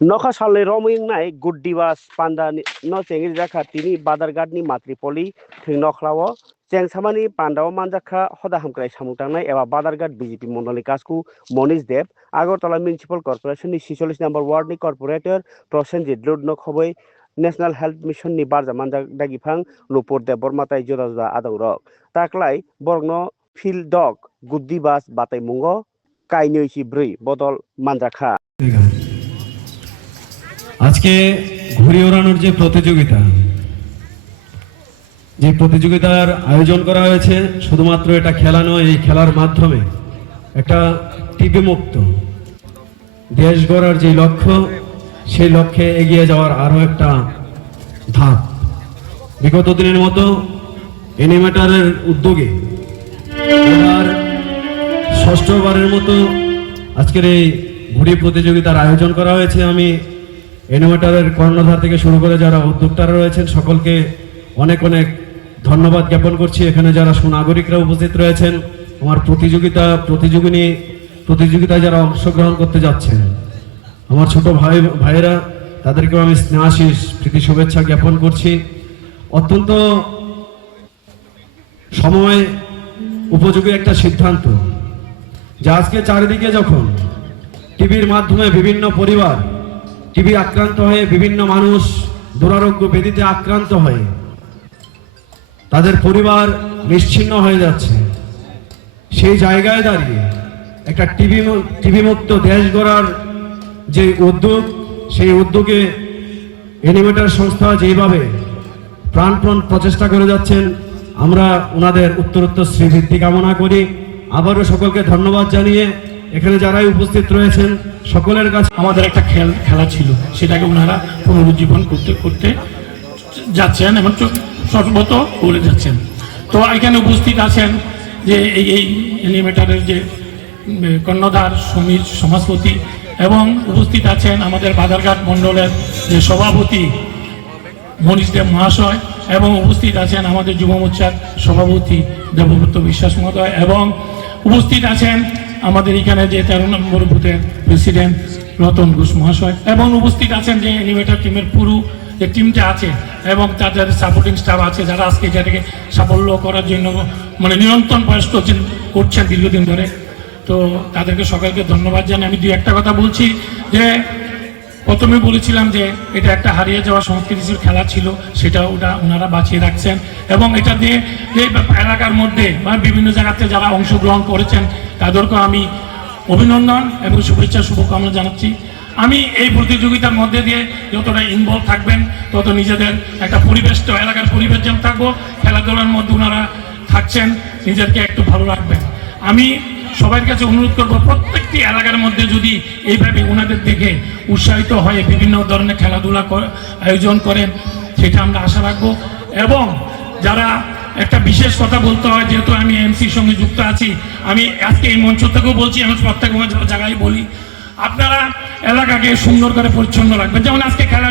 Noka shalai roming nai good divas panda no chengi jaka tini badargat ni matripoli thing noklawo cheng samani pandaw manjaka hoda hamkrai samutangnai eba badargat BJP mondoli kasku Monish Dev Agartala Municipal Corporation ni 46 number ward ni corporator Prosenjit Lud no khoboi National Health Mission ni barja manjak dagifang Nupur Dev Bormatai joda adawrok taklai borgno field dog good divas batai mungo kainoi si brui bodol manjaka আজকে ঘুড়ি ওড়ানোর যে প্রতিযোগিতার আয়োজন করা হয়েছে শুধুমাত্র এটা খেলা নয় এই খেলার মাধ্যমে একটা টিবি মুক্ত দেশ গড়ার যে লক্ষ্য সেই লক্ষ্যে এগিয়ে যাওয়ার আরো একটা ধাপ বিগত দিনের মতো এনিমেটরের উদ্যোগে এবার ষষ্ঠবারের মতো আজকের এই ঘুড়ি প্রতিযোগিতার আয়োজন করা হয়েছে আমি এনিমেটরের কর্ণধার থেকে শুরু করে যারা উদ্যোক্তারা রয়েছেন সকলকে অনেক অনেক ধন্যবাদ জ্ঞাপন করছি এখানে যারা সুনাগরিকরা উপস্থিত রয়েছেন আমার প্রতিযোগিতায় যারা অংশগ্রহণ করতে যাচ্ছেন আমার ছোট ভাইয়েরা তাদেরকেও আমি স্নেহাশিস প্রীতি শুভেচ্ছা জ্ঞাপন করছি অত্যন্ত সময় উপযোগী একটা সিদ্ধান্ত যা আজকে চারিদিকে যখন টিভির মাধ্যমে বিভিন্ন পরিবার টিবি আক্রান্ত হয়ে বিভিন্ন মানুষ দুরারোগ্য ব্যাধিতে আক্রান্ত হয়ে তাদের পরিবার নিশ্চিহ্ন হয়ে যাচ্ছে সেই জায়গায় দাঁড়িয়ে একটা টিবি মুক্ত দেশ গড়ার যে উদ্যোগ সেই উদ্যোগে এনিমেটর সংস্থা যেভাবে প্রাণপণ প্রচেষ্টা করে যাচ্ছেন আমরা ওনাদের উত্তরোত্তর শ্রীবৃদ্ধি কামনা করি আবারও সকলকে ধন্যবাদ জানিয়ে এখানে যারাই উপস্থিত রয়েছেন সকলের কাছে আমাদের একটা খেলা ছিল সেটাকে ওনারা পুনরুজ্জীবন করতে যাচ্ছেন এবং সর্বত বলে যাচ্ছেন তো এখানে উপস্থিত আছেন যে এই এনিমেটরের যে কর্ণধার সমীর সমাজপতি এবং উপস্থিত আছেন আমাদের বাদারঘাট মণ্ডলের যে সভাপতি মনীশ দেব মহাশয় এবং উপস্থিত আছেন আমাদের যুব মোর্চার সভাপতি দেবব্রত বিশ্বাস মহোদয় এবং উপস্থিত আছেন আমাদের এখানে যে 13 নম্বর বুথের প্রেসিডেন্ট রতন ঘোষ মহাশয় এবং উপস্থিত আছেন যে এনিমেটর টিমের পুরো যে টিমটা আছে এবং তাদের সাপোর্টিং স্টাফ আছে যারা আজকে এটাকে সাফল্য করার জন্য মানে নিরন্তর প্রয়াস করছেন দীর্ঘদিন ধরে তো তাদেরকে সকলকে ধন্যবাদ জানাই আমি দুই একটা কথা বলছি যে প্রথমে বলেছিলাম যে এটা একটা হারিয়ে যাওয়া সংস্কৃতিশীল খেলা ছিল সেটা ওনারা বাঁচিয়ে রাখছেন এবং এটা দিয়ে এই এলাকার মধ্যে বা বিভিন্ন জায়গাতে যারা অংশগ্রহণ করেছেন তাদেরকে আমি অভিনন্দন এবং শুভেচ্ছা শুভকামনা জানাচ্ছি আমি এই প্রতিযোগিতার মধ্যে দিয়ে যতটা ইনভলভ থাকবেন তত নিজেদের একটা পরিবেশটা এলাকার পরিবেশ যেন থাকবো খেলাধুলার মধ্যে ওনারা থাকছেন নিজেদেরকে একটু ভালো রাখবেন আমি সবার কাছে অনুরোধ করবো প্রত্যেকটি এলাকার মধ্যে যদি এইভাবে ওনাদের দেখে উৎসাহিত হয়ে বিভিন্ন ধরনের খেলাধুলা আয়োজন করেন সেটা আমরা আশা রাখবো এবং যারা একটা বিশেষ কথা বলতে হয় যেহেতু আমি এমসির সঙ্গে যুক্ত আছি আমি আজকে এই মঞ্চ থেকেও বলছি আমি প্রত্যেক জায়গায় বলি আপনারা এলাকাকে সুন্দর করে পরিচ্ছন্ন রাখবেন যেমন আজকে খেলা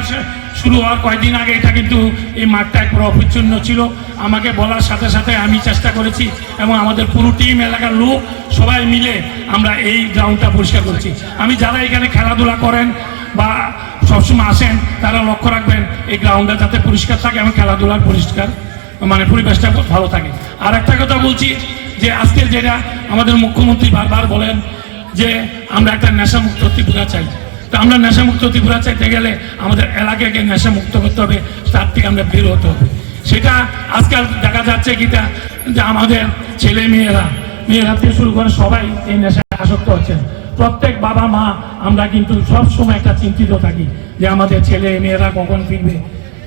শুরু হওয়ার কয়েকদিন আগে এটা কিন্তু এই মাঠটা পুরো অপরিচ্ছন্ন ছিল আমাকে বলার সাথে সাথে আমি চেষ্টা করেছি এবং আমাদের পুরো টিম এলাকার লোক সবাই মিলে আমরা এই গ্রাউন্ডটা পরিষ্কার করছি আমি যারা এখানে খেলাধুলা করেন বা সবসময় আসেন তারা লক্ষ্য রাখবেন এই গ্রাউন্ডটা যাতে পরিষ্কার থাকে এবং খেলাধুলার পরিষ্কার মানে পরিবেশটা ভালো থাকে আর একটা কথা বলছি যে আজকে যেটা আমাদের মুখ্যমন্ত্রী বারবার বলেন যে আমরা একটা নেশামুক্ত ত্রিপুরা চাই তো আমরা নেশামুক্ত ত্রিপুরা চাইতে গেলে আমাদের এলাকাকে নেশামুক্ত করতে হবে তার থেকে আমরা বের হতে হবে সেটা আজকাল দেখা যাচ্ছে কিটা যে আমাদের ছেলে মেয়েরা থেকে শুরু করে সবাই এই নেশায় আসক্ত হচ্ছেন প্রত্যেক বাবা মা আমরা কিন্তু সব সময় একটা চিন্তিত থাকি যে আমাদের ছেলে মেয়েরা কখন ফিরবে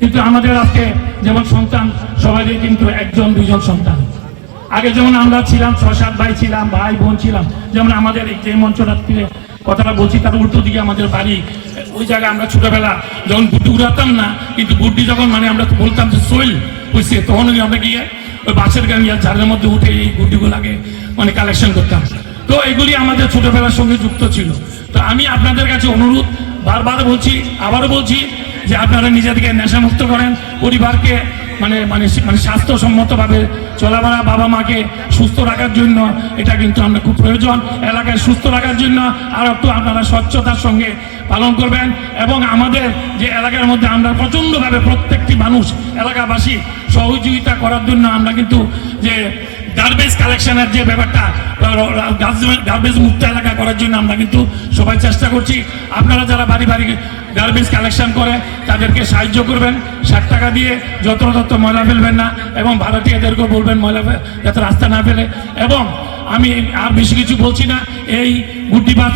কিন্তু আমাদের আজকে যেমন সন্তান সবাই কিন্তু একজন দুইজন সন্তান আগে যেমন আমরা ছিলাম 6-7 ভাই ছিলাম ভাই বোন ছিলাম যেমন আমাদের যে মঞ্চটা কথাটা বলছি তার উল্টো দিকে আমাদের বাড়ি ওই জায়গায় আমরা ছোটবেলা যখন গুড্ডি উড়াতাম না কিন্তু গুড্ডি যখন মানে আমরা বলতাম যে সোয়েল হয়েছে তখন আমরা গিয়ে ওই বাসের গাড়ি ঝাড়ের মধ্যে উঠে এই গুড্ডিগুলোকে মানে কালেকশন করতাম তো এগুলি আমাদের ছোটবেলার সঙ্গে যুক্ত ছিল তো আমি আপনাদের কাছে অনুরোধ বারবার বলছি আবারও বলছি যে আপনারা নিজেদেরকে নেশামুক্ত করেন পরিবারকে মানে মানে মানে স্বাস্থ্যসম্মতভাবে চলাফেরা বাবা মাকে সুস্থ রাখার জন্য এটা কিন্তু আমরা খুব প্রয়োজন। এলাকায় সুস্থ রাখার জন্য আর একটু আপনারা স্বচ্ছতার সঙ্গে পালন করবেন। এবং আমাদের যে এলাকার মধ্যে আমরা প্রচণ্ডভাবে প্রত্যেকটি মানুষ এলাকাবাসী সহযোগিতা করার জন্য আমরা কিন্তু যে গার্বেজ কালেকশনের যে ব্যাপারটা, গার্বেজ মুক্ত এলাকা করার জন্য আমরা কিন্তু সবাই চেষ্টা করছি। আপনারা যারা বাড়ি বাড়ি গার্বেজ কালেকশন করে তাদেরকে সাহায্য করবেন 60 টাকা দিয়ে, যত্র ময়লা ফেলবেন না, এবং ভাড়াটিয়াদেরকেও বলবেন ময়লা যাতে রাস্তা না ফেলে। এবং আমি আর বেশি কিছু বলছি না, এই গুড্ডি বাস